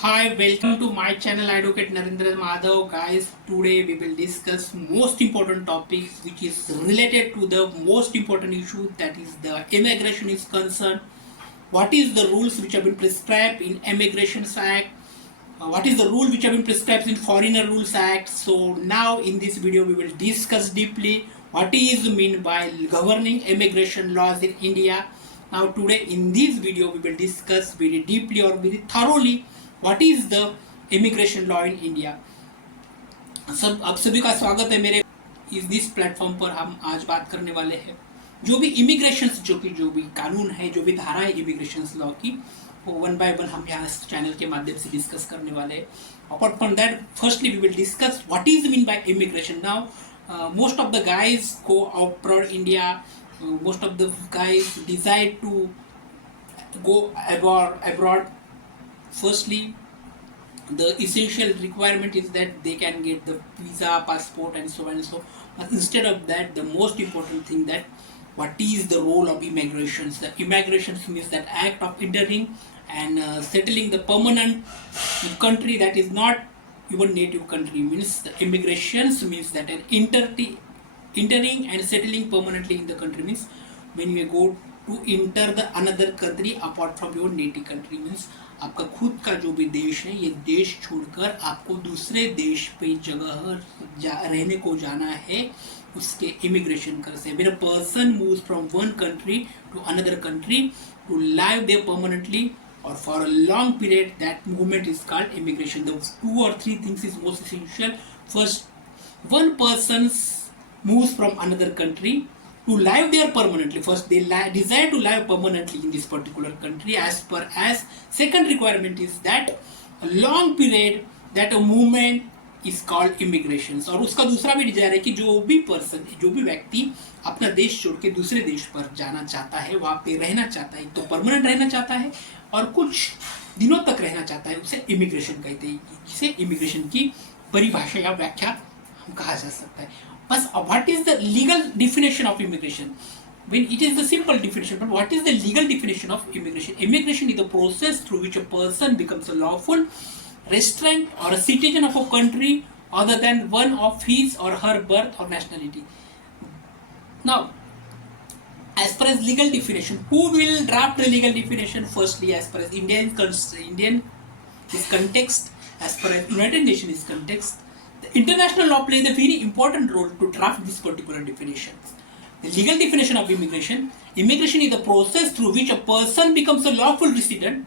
Hi, welcome to my channel Advocate Narendra Madhav. Guys, today we will discuss most important topics which is related to the most important issue, that is the immigration is concerned. What is the rules which have been prescribed in Immigration Act? What is the rule which have been prescribed in Foreigner Rules Act? So now in this video we will discuss deeply what is meant by governing immigration laws in India. Now today in this video we will discuss very deeply or very thoroughly what is the immigration law in India. सब आप सभी का स्वागत है मेरे इस platform पर। हम आज बात करने वाले हैं जो भी इमिग्रेशन जो भी कानून है, जो भी धारा है इमिग्रेशन लॉ की, वो वन बाय वन हम यहाँ इस चैनल के माध्यम से डिस्कस करने वाले हैं. Apart from that, firstly we will discuss what is mean by immigration. Now most of the guys go abroad India, most of the guys decide to go abroad. Firstly, the essential requirement is that they can get the visa, passport and so on and so. But instead of that, the most important thing, that what is the role of immigration. The immigration means that act of entering and settling the permanent country that is not your native country. Means the immigration means that an entering and settling permanently in the country. Means when you go to enter the another country apart from your native country. Means आपका खुद का जो भी देश है, ये देश छोड़कर आपको दूसरे देश पे रहने को जाना है, उसके इमिग्रेशन कर से. When a person moves from one country to another country to live there permanently or for a long period, that movement is called immigration. The two or three things is most essential. First, one person moves from another country to live there permanently. First, they desire to live permanently in this particular country. As per as second requirement is that a long period, that a movement is called immigration. और उसका दूसरा भी Dzire है कि जो भी person, जो भी व्यक्ति अपना देश छोड़ के दूसरे देश पर जाना चाहता है, वहाँ पे रहना चाहता है, तो परमानेंट रहना चाहता है और कुछ दिनों तक रहना चाहता है, उसे इमिग्रेशन कहते हैं. जिसे इमिग्रेशन की परिभाषा या व्याख्या कहा जा सकता है. बस what is the legal definition of immigration? When it is the simple definition, but what is the legal definition of immigration? Immigration is the process through which a person becomes a lawful resident or a citizen of a country other than one of his or her birth or nationality. Now, as per as legal definition, who will draft the legal definition? Firstly, as per as Indian is context, as per as United Nations is context, the international law plays a very important role to draft this particular definition. The legal definition of immigration: immigration is the process through which a person becomes a lawful resident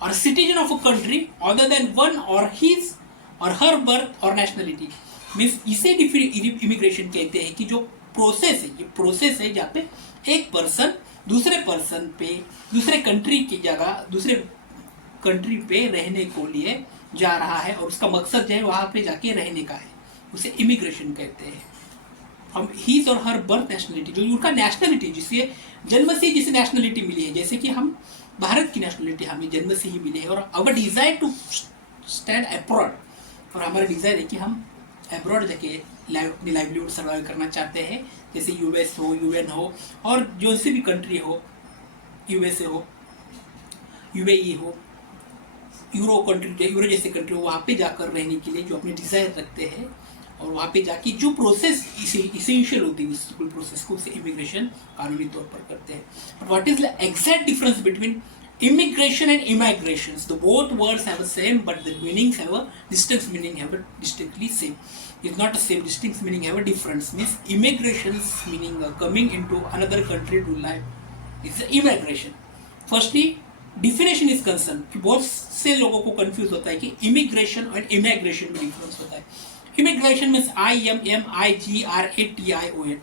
or a citizen of a country other than one or his or her birth or nationality. Means इसे immigration कहते हैं कि जो process है, ये process है जहाँ पे एक पर्सन दूसरे पर्सन पे, दूसरे कंट्री की जगह दूसरे कंट्री पे रहने को लिए जा रहा है और उसका मकसद जो है वहाँ पे जाके रहने का है, उसे इमिग्रेशन कहते हैं. हम हीज और हर बर्थ नेशनलिटी, जो उनका नेशनलिटी, जिसे जन्म से जिसे नेशनलिटी मिली है, जैसे कि हम भारत की नेशनलिटी हमें जन्म से ही मिली है, और अवर डिजायर टू स्टैंड अब्रॉड, और हमारा डिजायर है कि हम अब्रॉड जाके अपनी लाइवलीहुड सर्वाइव करना चाहते हैं, जैसे यूएस हो, यूएन हो, और जो से भी कंट्री हो, यूएसए हो, यूएई हो, यूरो कंट्री, यूरो जैसे कंट्री हो, वहाँ पे जाकर रहने के लिए जो अपने डिजायर रखते हैं, और वहाँ पे जाके जो प्रोसेस इसेंशियल होती है, उस प्रोसेस को उसे इमिग्रेशन कानूनी तौर पर करते हैं. But what is the exact difference between immigration and immigrations? The both words have the same, but the meanings have a distinct meaning, have a distinctly same. It's not the same, distinct meaning have a difference. Means immigrations meaning coming into another country to live, it's immigration. Firstly, definition is concern कि बहुत से लोगों को confuse होता है कि immigration और immigration में डिफरेंस होता है. Immigration means IMMIGRATION.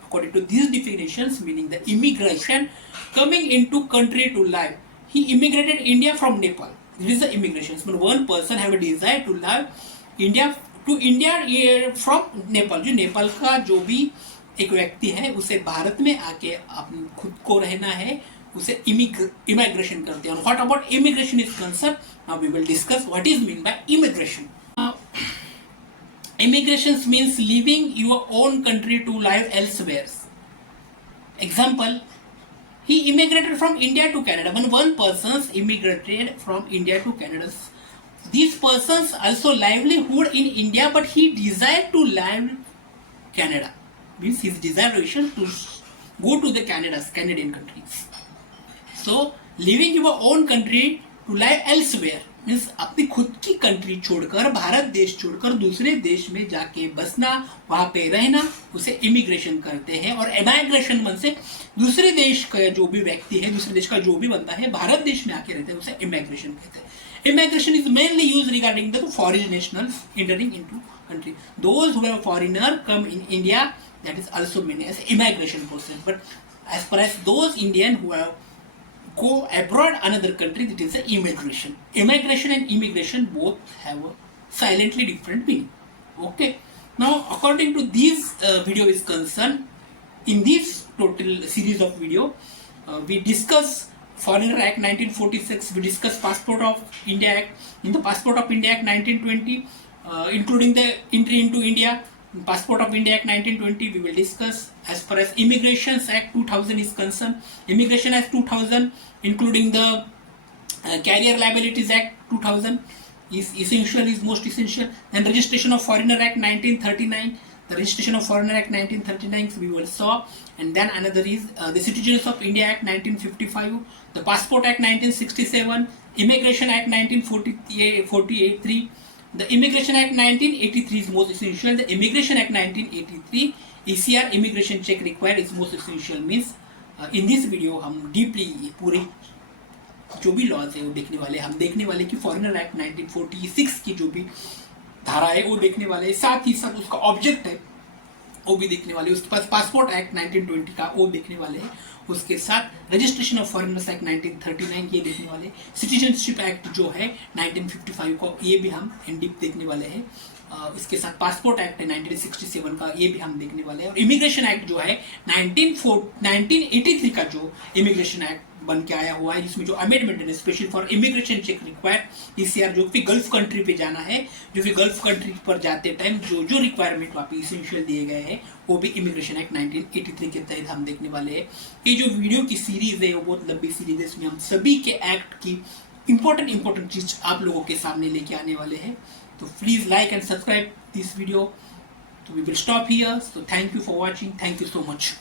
According to these definitions, meaning the immigration coming into country to live. He immigrated India from Nepal. This is the immigration. When one person have a desire to live India from Nepal. जो नेपाल का जो भी एक व्यक्ति है, उसे भारत में आके अपने खुद को रहना है, उसे immigration करते हैं. What about immigration is concerned? Now we will discuss what is meant by immigration. Immigration means leaving your own country to live elsewhere. Example: he immigrated from India to Canada. When one person immigrated from India to Canada, these persons also livelihood in India, but he desired to live Canada. Means his desiration to go to the Canadian countries. So living your own country to live elsewhere means अपनी खुद की country छोड़कर, भारत देश छोड़कर दूसरे देश में जाके बसना, वहां पे रहना, उसे इमिग्रेशन कहते हैं. और इमिग्रेशन मन से दूसरे देश का जो भी व्यक्ति है, दूसरे देश का जो भी बंदा है भारत देश में आके रहते हैं, उसे इमिग्रेशन कहते हैं. Immigration is mainly used regarding the foreign nationals entering into country. Those who are foreigner come in India, that is also meant as immigration process. But as far as those Indian who have go abroad another country, that is the immigration. Immigration and immigration both have a silently different meaning. Okay. Now, according to this video is concerned, in this total series of video, we discuss Foreigner Act 1946, we discuss Passport of India Act. In the Passport of India Act 1920, including the entry into India, Passport of India Act 1920 we will discuss. As far as Immigration Act 2000 is concerned, Immigration Act 2000 including the Carrier Liabilities Act 2000 is essential, is most essential. And Registration of Foreigner Act 1939, the Registration of Foreigner Act 1939 we will saw. And then another is the Citizens of India Act 1955, the Passport Act 1967, Immigration Act 1948, the Immigration Act 1983 is most essential. The Immigration Act 1983, ECR immigration check required is most essential. Means in this video हम deeply पूरे जो भी laws है वो देखने वाले, हम देखने वाले कि फॉरेनर एक्ट 1946 की जो भी धारा है वो देखने वाले, साथ ही साथ उसका ऑब्जेक्ट है वो भी देखने वाले, उसके पास पासपोर्ट एक्ट 1920 का वो देखने वाले हैं, उसके साथ रजिस्ट्रेशन ऑफ फॉरेनर्स एक्ट 1939 ये देखने वाले, सिटीजनशिप एक्ट जो है 1955 को ये भी हम इन डीप देखने वाले हैं, इसके साथ पासपोर्ट एक्ट है 1967 का ये भी हम देखने वाले हैं, और इमिग्रेशन एक्ट जो है 1983 का जो इमिग्रेशन एक्ट बन के आया हुआ है, जिसमें जो अमेंडमेंट है special for immigration check required ECR, जो भी गल्फ कंट्री पे जाना है, जो भी गल्फ कंट्री पर जाते टाइम जो जो रिक्वायरमेंट वहाँ पे इसेंशियल दिए गए हैं वो भी इमिग्रेशन एक्ट 1983 के तहत हम देखने वाले हैं. ये जो वीडियो की सीरीज है वो बहुत लंबी सीरीज है, इसमें हम सभी के एक्ट की इंपॉर्टेंट चीज आप लोगों के सामने लेके आने वाले हैं. तो please like and subscribe this video. So we will stop here. So thank you for watching. Thank you so much.